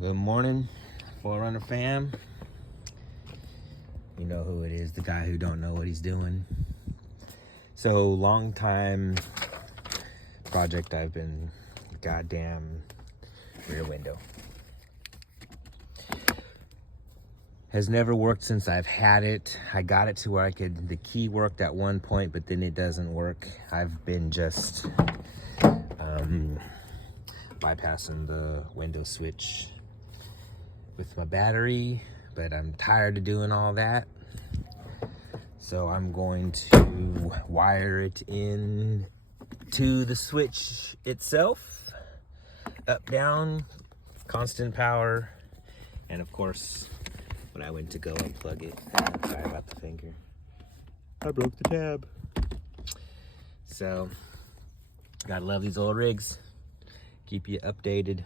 Good morning, 4Runner fam. You know who it is, the guy who don't know what he's doing. So, long time project I've been, goddamn rear window. Has never worked since I've had it. I got it to where the key worked at one point, but then it doesn't work. I've been just bypassing the window switch with my battery, but I'm tired of doing all that. So I'm going to wire it in to the switch itself, up, down, constant power, and of course, when I went to go unplug it, sorry about the finger, I broke the tab. So, gotta love these old rigs. Keep you updated.